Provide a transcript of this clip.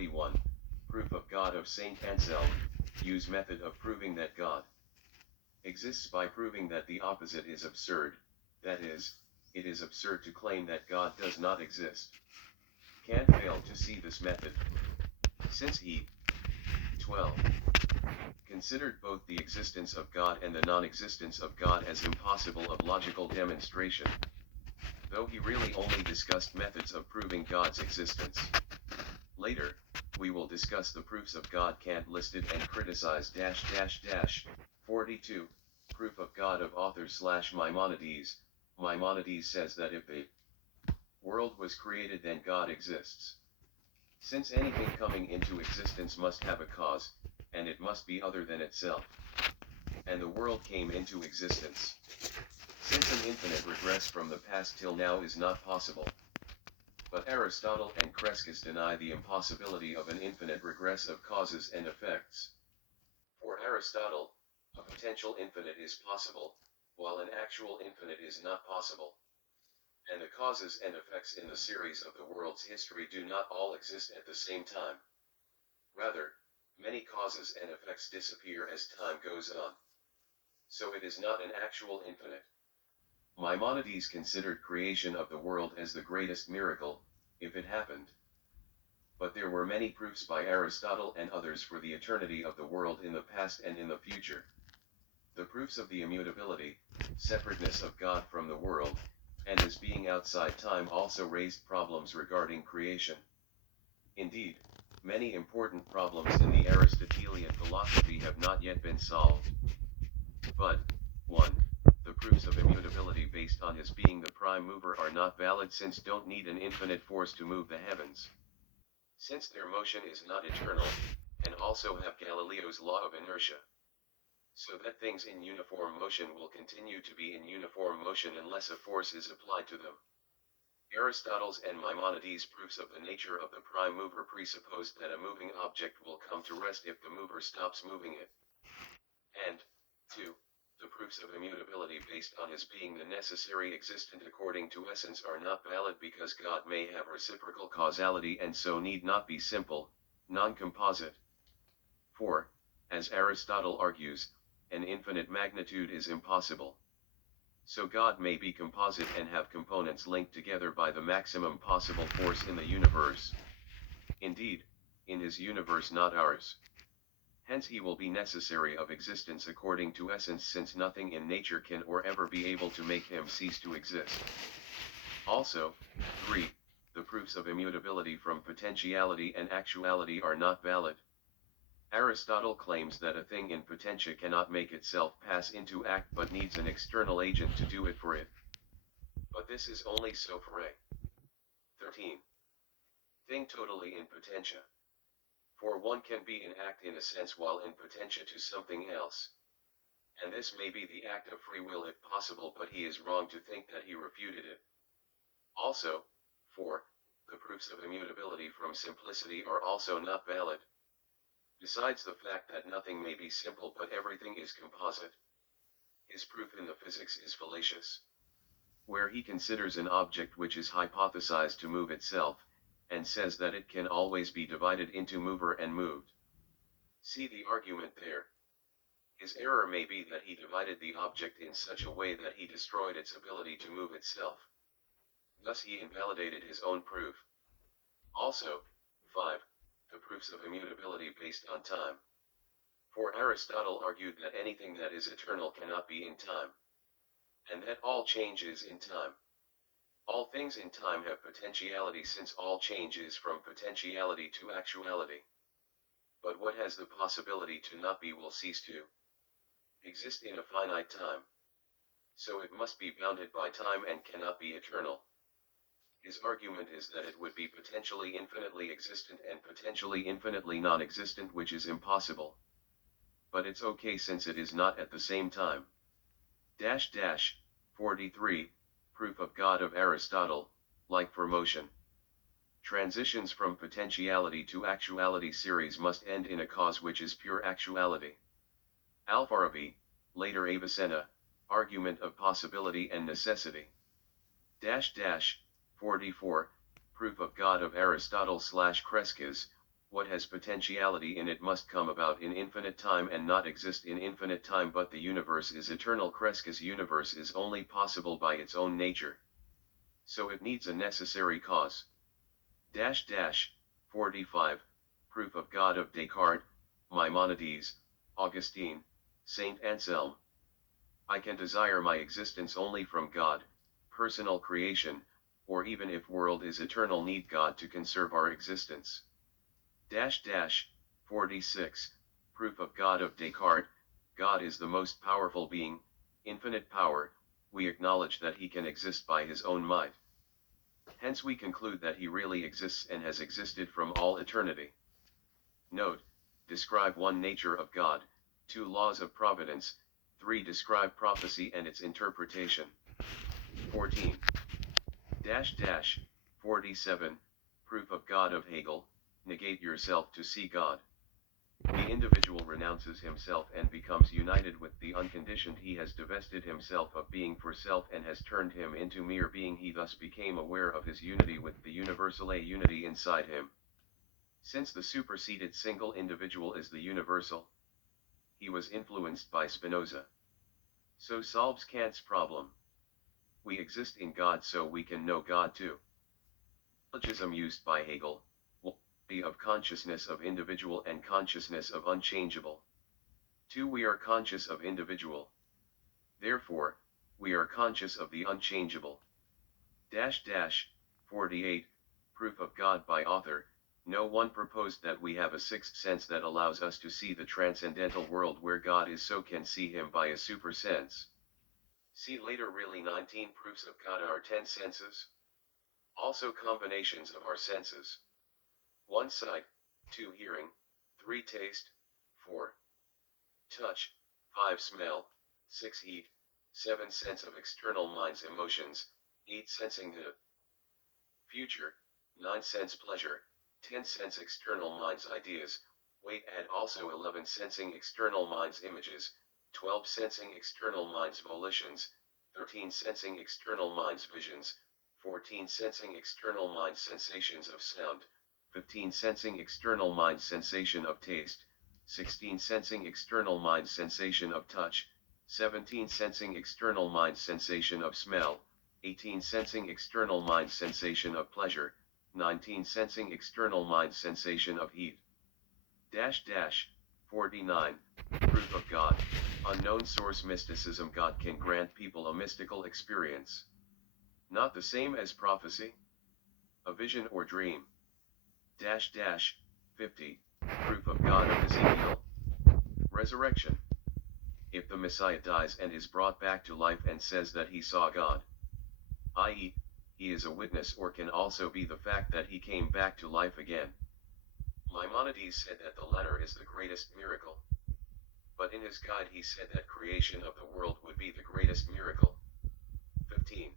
41, Proof of God of Saint Anselm, use method of proving that God exists by proving that the opposite is absurd, that is, it is absurd to claim that God does not exist. Kant failed to see this method, since he 12. Considered both the existence of God and the non-existence of God as impossible of logical demonstration, though he really only discussed methods of proving God's existence. Later, we will discuss the proofs of God Kant listed and criticized 42, proof of God of author / Maimonides. Maimonides says that if the world was created then God exists. Since anything coming into existence must have a cause, and it must be other than itself. And the world came into existence. Since an infinite regress from the past till now is not possible. But Aristotle and Crescas deny the impossibility of an infinite regress of causes and effects. For Aristotle, a potential infinite is possible, while an actual infinite is not possible. And the causes and effects in the series of the world's history do not all exist at the same time. Rather, many causes and effects disappear as time goes on. So it is not an actual infinite. Maimonides considered creation of the world as the greatest miracle, if it happened. But there were many proofs by Aristotle and others for the eternity of the world in the past and in the future. The proofs of the immutability, separateness of God from the world, and his being outside time also raised problems regarding creation. Indeed, many important problems in the Aristotelian philosophy have not yet been solved. But, 1. The proofs of immutability based on his being the prime mover are not valid since don't need an infinite force to move the heavens. Since their motion is not eternal, and also have Galileo's law of inertia. So that things in uniform motion will continue to be in uniform motion unless a force is applied to them. Aristotle's and Maimonides' proofs of the nature of the prime mover presupposed that a moving object will come to rest if the mover stops moving it. And, 2. The proofs of immutability based on his being the necessary existent according to essence are not valid because God may have reciprocal causality and so need not be simple, non-composite. 4. As Aristotle argues, an infinite magnitude is impossible. So God may be composite and have components linked together by the maximum possible force in the universe. Indeed, in his universe not ours. Hence he will be necessary of existence according to essence since nothing in nature can or ever be able to make him cease to exist. Also, 3. The proofs of immutability from potentiality and actuality are not valid. Aristotle claims that a thing in potentia cannot make itself pass into act but needs an external agent to do it for it. But this is only so for a 13. Thing totally in potentia. For one can be in act in a sense while in potentia to something else. And this may be the act of free will if possible, but he is wrong to think that he refuted it. Also, 4. The proofs of immutability from simplicity are also not valid. Besides the fact that nothing may be simple but everything is composite. His proof in the physics is fallacious. Where he considers an object which is hypothesized to move itself, and says that it can always be divided into mover and moved. See the argument there. His error may be that he divided the object in such a way that he destroyed its ability to move itself. Thus he invalidated his own proof. Also, 5. The proofs of immutability based on time. For Aristotle argued that anything that is eternal cannot be in time. And that all change is in time. All things in time have potentiality since all change is from potentiality to actuality. But what has the possibility to not be will cease to exist in a finite time. So it must be bounded by time and cannot be eternal. His argument is that it would be potentially infinitely existent and potentially infinitely non-existent, which is impossible. But it's okay since it is not at the same time. 43. Proof of God of Aristotle, like for motion. Transitions from potentiality to actuality series must end in a cause which is pure actuality. Alfarabi, later Avicenna, argument of possibility and necessity. 44. Proof of God of Aristotle / Crescas, what has potentiality in it must come about in infinite time and not exist in infinite time, but the universe is eternal. Kreska's universe is only possible by its own nature. So it needs a necessary cause. 45, Proof of God of Descartes, Maimonides, Augustine, Saint Anselm. I can desire my existence only from God, personal creation, or even if world is eternal need God to conserve our existence. 46, Proof of God of Descartes, God is the most powerful being, infinite power, we acknowledge that he can exist by his own might. Hence we conclude that he really exists and has existed from all eternity. Note, describe 1 nature of God, 2 laws of providence, 3 describe prophecy and its interpretation. 14. 47, Proof of God of Hegel, negate yourself to see God. The individual renounces himself and becomes united with the unconditioned. He has divested himself of being for self and has turned him into mere being. He thus became aware of his unity with the universal, a unity inside him. Since the superseded single individual is the universal, he was influenced by Spinoza. So solves Kant's problem. We exist in God so we can know God too. Syllogism used by Hegel, of consciousness of individual and consciousness of unchangeable. 2. We are conscious of individual. Therefore, we are conscious of the unchangeable. 48, Proof of God by author. No one proposed that we have a sixth sense that allows us to see the transcendental world where God is, so can see him by a super sense. See later. Really 19 proofs of God are 10 senses. Also combinations of our senses. 1 sight, 2 hearing, 3 taste, 4 touch, 5 smell, 6 heat, 7 sense of external minds emotions, 8 sensing the future, 9 sense pleasure, 10 sense external minds ideas, wait add also 11 sensing external minds images, 12 sensing external minds volitions, 13 sensing external minds visions, 14 sensing external minds sensations of sound, 15 sensing external mind sensation of taste, 16 sensing external mind sensation of touch, 17 sensing external mind sensation of smell, 18 sensing external mind sensation of pleasure, 19 sensing external mind sensation of heat. 49, Proof of God, unknown source mysticism. God can grant people a mystical experience. Not the same as prophecy, a vision or dream. 50, Proof of God of Ezekiel. Resurrection. If the Messiah dies and is brought back to life and says that he saw God, i.e., he is a witness, or can also be the fact that he came back to life again. Maimonides said that the latter is the greatest miracle. But in his guide he said that creation of the world would be the greatest miracle. 15.